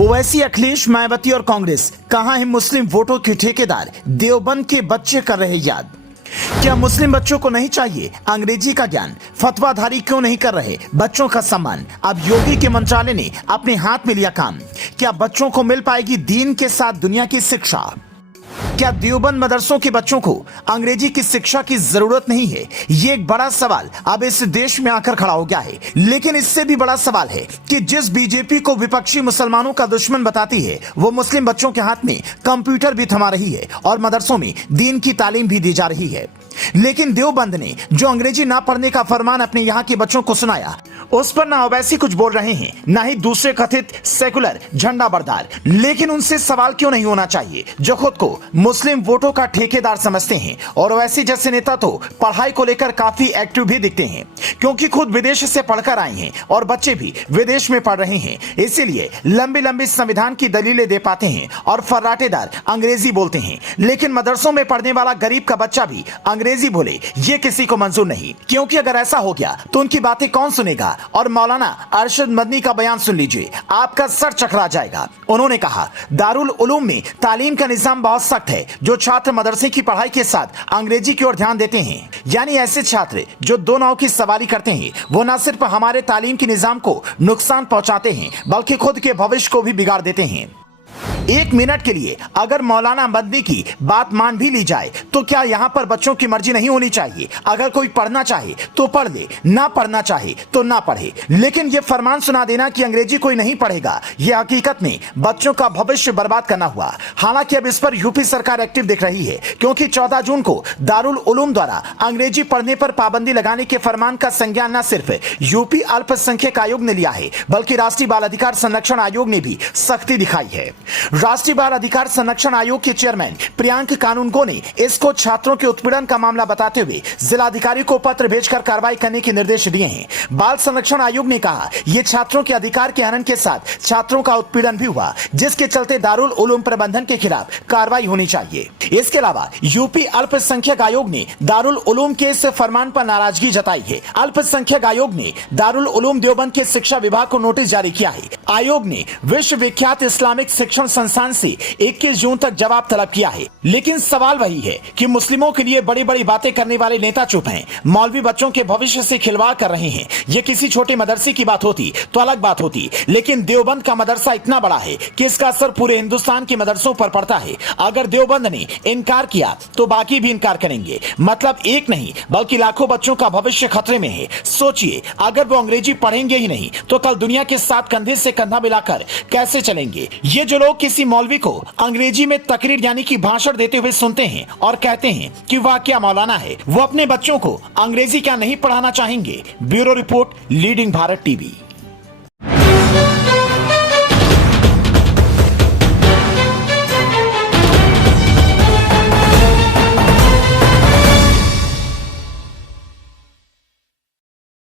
ओवैसी, अखिलेश, मायावती और कांग्रेस कहां है मुस्लिम वोटों के ठेकेदार? देवबंद के बच्चे कर रहे याद। क्या मुस्लिम बच्चों को नहीं चाहिए अंग्रेजी का ज्ञान? फतवाधारी क्यों नहीं कर रहे बच्चों का सम्मान? अब योगी के मंत्रालय ने अपने हाथ में लिया काम। क्या बच्चों को मिल पाएगी दीन के साथ दुनिया की शिक्षा? क्या देवबंद मदरसों के बच्चों को अंग्रेजी की शिक्षा की जरूरत नहीं है? ये एक बड़ा सवाल अब इस देश में आकर खड़ा हो गया है। लेकिन इससे भी बड़ा सवाल है कि जिस बीजेपी को विपक्षी मुसलमानों का दुश्मन बताती है, वो मुस्लिम बच्चों के हाथ में कंप्यूटर भी थमा रही है और मदरसों में दीन की तालीम भी दी जा रही है। लेकिन देवबंद ने जो अंग्रेजी ना पढ़ने का फरमान अपने यहाँ के बच्चों को सुनाया, उस पर ना ओवैसी कुछ बोल रहे हैं, ना ही दूसरे कथित सेकुलर झंडा बरदार। लेकिन उनसे सवाल क्यों नहीं होना चाहिए जो खुद को मुस्लिम वोटों का ठेकेदार समझते हैं? और ओवैसी जैसे नेता तो पढ़ाई को लेकर काफी एक्टिव भी दिखते हैं, क्योंकि खुद विदेश से पढ़कर आए हैं और बच्चे भी विदेश में पढ़ रहे हैं। इसीलिए लंबी लंबी संविधान की दलीलें दे पाते हैं और फर्राटेदार अंग्रेजी बोलते हैं। लेकिन मदरसों में पढ़ने वाला गरीब का बच्चा भी अंग्रेजी बोले, ये किसी को मंजूर नहीं, क्योंकि अगर ऐसा हो गया तो उनकी बातें कौन सुनेगा? और मौलाना अरशद मदनी का बयान सुन लीजिए, आपका सर चकरा जाएगा। उन्होंने कहा, दारुल उलूम में तालीम का निजाम बहुत सख्त है। जो छात्र मदरसे की पढ़ाई के साथ अंग्रेजी की ओर ध्यान देते हैं, यानी ऐसे छात्र जो दो नाव की सवारी करते हैं, वो न सिर्फ हमारे तालीम के निजाम को नुकसान पहुंचाते हैं, बल्कि खुद के भविष्य को भी बिगाड़ देते हैं। एक मिनट के लिए अगर मौलाना मदनी की बात मान भी ली जाए तो क्या यहाँ पर बच्चों की मर्जी नहीं होनी चाहिए? अगर कोई पढ़ना चाहे तो पढ़ ले, ना पढ़ना चाहे तो ना पढ़े। लेकिन ये फरमान सुना देना कि अंग्रेजी कोई नहीं पढ़ेगा, ये हकीकत में बच्चों का भविष्य बर्बाद करना हुआ। हालांकि अब इस पर यूपी सरकार एक्टिव दिख रही है, क्योंकि 14 जून को दारुल उलूम द्वारा अंग्रेजी पढ़ने पर पाबंदी लगाने के फरमान का संज्ञान न सिर्फ यूपी अल्पसंख्यक आयोग ने लिया है, बल्कि राष्ट्रीय बाल अधिकार संरक्षण आयोग ने भी सख्ती दिखाई है। राष्ट्रीय बाल अधिकार संरक्षण आयोग के चेयरमैन प्रियांक कानूनगो ने इसको छात्रों के उत्पीड़न का मामला बताते हुए जिलाधिकारी को पत्र भेजकर कार्रवाई करने के निर्देश दिए हैं। बाल संरक्षण आयोग ने कहा, यह छात्रों के अधिकार के हनन के साथ छात्रों का उत्पीड़न भी हुआ, जिसके चलते दारुल उलूम प्रबंधन के खिलाफ कार्रवाई होनी चाहिए। इसके अलावा यूपी अल्पसंख्यक आयोग ने दारुल उलूम के इस फरमान पर नाराजगी जताई है। अल्पसंख्यक आयोग ने दारुल उलूम देवबंद के शिक्षा विभाग को नोटिस जारी किया है। आयोग ने विश्व विख्यात इस्लामिक शिक्षण संस्थान से 21 जून तक जवाब तलब किया है। लेकिन सवाल वही है कि मुस्लिमों के लिए बड़ी बड़ी बातें करने वाले नेता चुप हैं, मौलवी बच्चों के भविष्य से खिलवाड़ कर रहे हैं। ये किसी छोटे मदरसे की बात होती तो अलग बात होती, लेकिन देवबंद का मदरसा इतना बड़ा है कि इसका असर पूरे हिंदुस्तान के मदरसों पर पड़ता है। अगर देवबंद ने इनकार किया तो बाकी भी इनकार करेंगे। मतलब एक नहीं बल्कि लाखों बच्चों का भविष्य खतरे में है। सोचिए, अगर वो अंग्रेजी पढ़ेंगे ही नहीं तो कल दुनिया के साथ कंधे से कंधा मिलाकर कैसे चलेंगे? ये जो लोग किसी मौलवी को अंग्रेजी में तकरीर यानी कि भाषण देते हुए सुनते हैं और कहते हैं कि वह क्या मौलाना है, वो अपने बच्चों को अंग्रेजी क्या नहीं पढ़ाना चाहेंगे? Bureau report, leading Bharat TV.